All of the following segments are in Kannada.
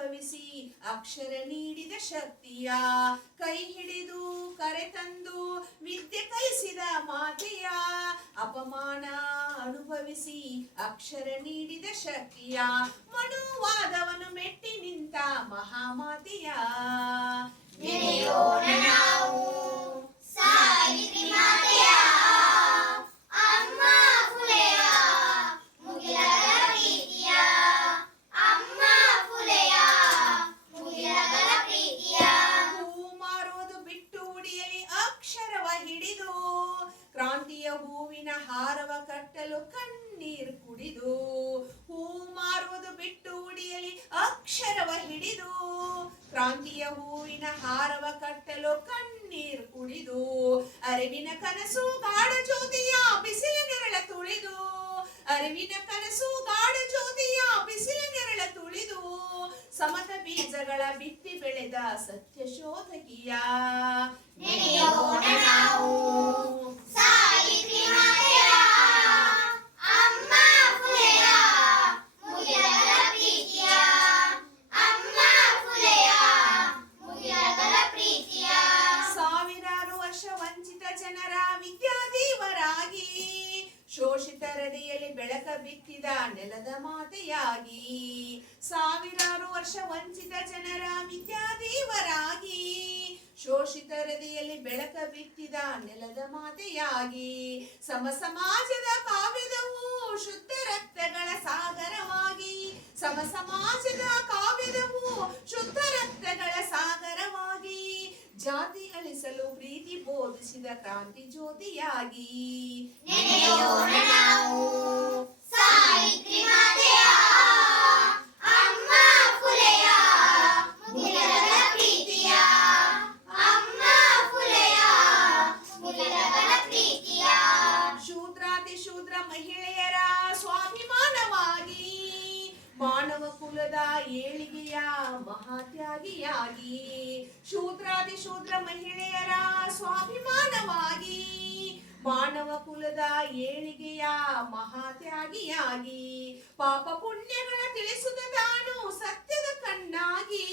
ಅನುಭವಿಸಿ ಅಕ್ಷರ ನೀಡಿದ ಶಕ್ತಿಯ ಕೈ ಹಿಡಿದು ಕರೆತಂದು ವಿದ್ಯೆ ಕಲಿಸಿದ ಮಾತೆಯ ಅಪಮಾನ ಅನುಭವಿಸಿ ಅಕ್ಷರ ನೀಡಿದ ಶಕ್ತಿಯ ಮನುವಾದವನು ಮೆಟ್ಟಿ ನಿಂತ ಮಹಾಮಾತೆಯ ಹಿಡಿದು ಕ್ರಾಂತಿಯ ಹೂವಿನ ಹಾರವ ಕಟ್ಟಲು ಕಣ್ಣೀರು ಕುಡಿದು ಹೂ ಮಾರುವುದು ಬಿಟ್ಟು ಉಡಿಯಲಿ ಅಕ್ಷರವ ಹಿಡಿದು ಕ್ರಾಂತಿಯ ಹೂವಿನ ಹಾರವ ಕಟ್ಟಲು ಕಣ್ಣೀರು ಕುಡಿದು ಅರಿವಿನ ಕನಸು ಗಾಢ ಜ್ಯೋತಿಯ ಬಿಸಿಲ ನೆರಳ ತುಳಿದು ಅರಿವಿನ ಕನಸು ಗಾಢ ಜ್ಯೋತಿಯ ಬಿಸಿಲ ನೆರಳ ತುಳಿದು ಸಮತ ಬೀಜಗಳ ಬಿತ್ತಿ ಬೆಳೆದ ಸತ್ಯ ಬಿತ್ತಿದ ನೆಲದ ಮಾತೆಯಾಗಿ. ಸಾವಿರಾರು ವರ್ಷ ವಂಚಿತ ಜನರ ವಿದ್ಯಾದೇವರಾಗಿ ಶೋಷಿತ ಹೃದಯಲ್ಲಿ ಬೆಳಕ ಬಿತ್ತಿದ ನೆಲದ ಮಾತೆಯಾಗಿ. ಸಮ ಸಮಾಜದ ಕಾವ್ಯದವು ಶುದ್ಧ ರಕ್ತಗಳ ಸಾಗರವಾಗಿ. ಸಮ ಸಮಾಜದ ಕಾವ್ಯದವು ಶುದ್ಧ ರಕ್ತಗಳ ಸಾಗರವಾಗಿ. ಜಾತಿ ಅಳಿಸಲು ಪ್ರೀತಿ ಬೋಧಿಸಿದ ಕ್ರಾಂತಿ ಜ್ಯೋತಿಯಾಗಿ. ಕುಲದ ಏಳಿಗೆಯ ಮಹಾತ್ಯಾಗಿಯಾಗಿ, ಶೂದ್ರಾದಿ ಶೂದ್ರ ಮಹಿಳೆಯರ ಸ್ವಾಭಿಮಾನವಾಗಿ, ಮಾನವ ಕುಲದ ಏಳಿಗೆಯ ಮಹಾತ್ಯಾಗಿಯಾಗಿ, ಪಾಪ ಪುಣ್ಯಗಳ ತಿಳಿಸುತ್ತ ತಾನು ಸತ್ಯದ ಕಣ್ಣಾಗಿ,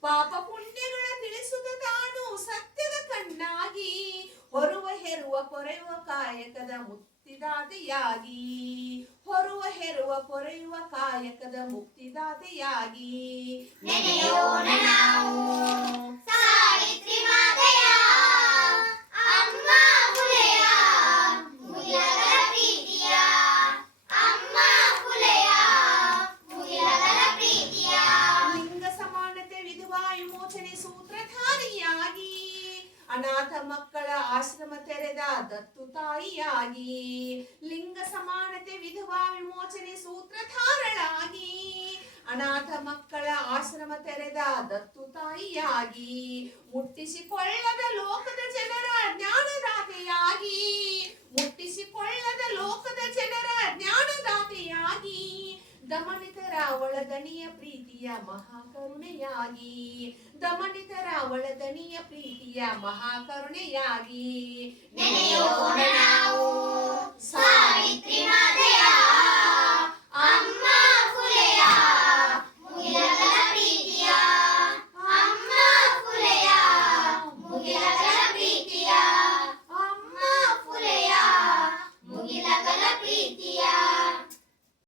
ಪಾಪ ಪುಣ್ಯಗಳ ತಿಳಿಸುತ್ತ ತಾನು ಸತ್ಯದ ಕಣ್ಣಾಗಿ ಹೊರುವ ಹೆರುವ ಪೊರೆಯುವ ಕಾಯಕದ ಮುಕ್ತಿದಾತೆಯಾಗಿ. ಹೊರುವ ಹೆರುವ ಪೊರೆಯುವ ಕಾಯಕದ ಮುಕ್ತಿದಾತೆಯಾಗಿ. ಅನಾಥ ಮಕ್ಕಳ ಆಶ್ರಮ ತೆರೆದ ದತ್ತು ತಾಯಿಯಾಗಿ, ಲಿಂಗ ಸಮಾನತೆ ವಿಧವಾ ವಿಮೋಚನೆ ಸೂತ್ರಧಾರಳಾಗಿ, ಅನಾಥ ಮಕ್ಕಳ ಆಶ್ರಮ ತೆರೆದ ದತ್ತು ತಾಯಿಯಾಗಿ, ಮುಟ್ಟಿಸಿಕೊಳ್ಳದ ಲೋಕದ ಜನರ ಜ್ಞಾನದಾತೆಯಾಗಿ, ಮುಟ್ಟಿಸಿಕೊಳ್ಳದ ಲೋಕದ ಜನರ ಜ್ಞಾನದಾತೆಯಾಗಿ, ದಮನಿತರ ಒಳದನಿಯ ಪ್ರೀತಿಯ ಮಹಾಕರುಣೆಯಾಗಿ, ದಮನಿತರ ಕರ್ತನಿಯ ಪ್ರೀತಿಯ ಮಹಾಕರುಣೆಯಾಗಿ ನೆನೆಯೋಣ ನಾವು ಸಾವಿತ್ರಿ ಮಾತೆ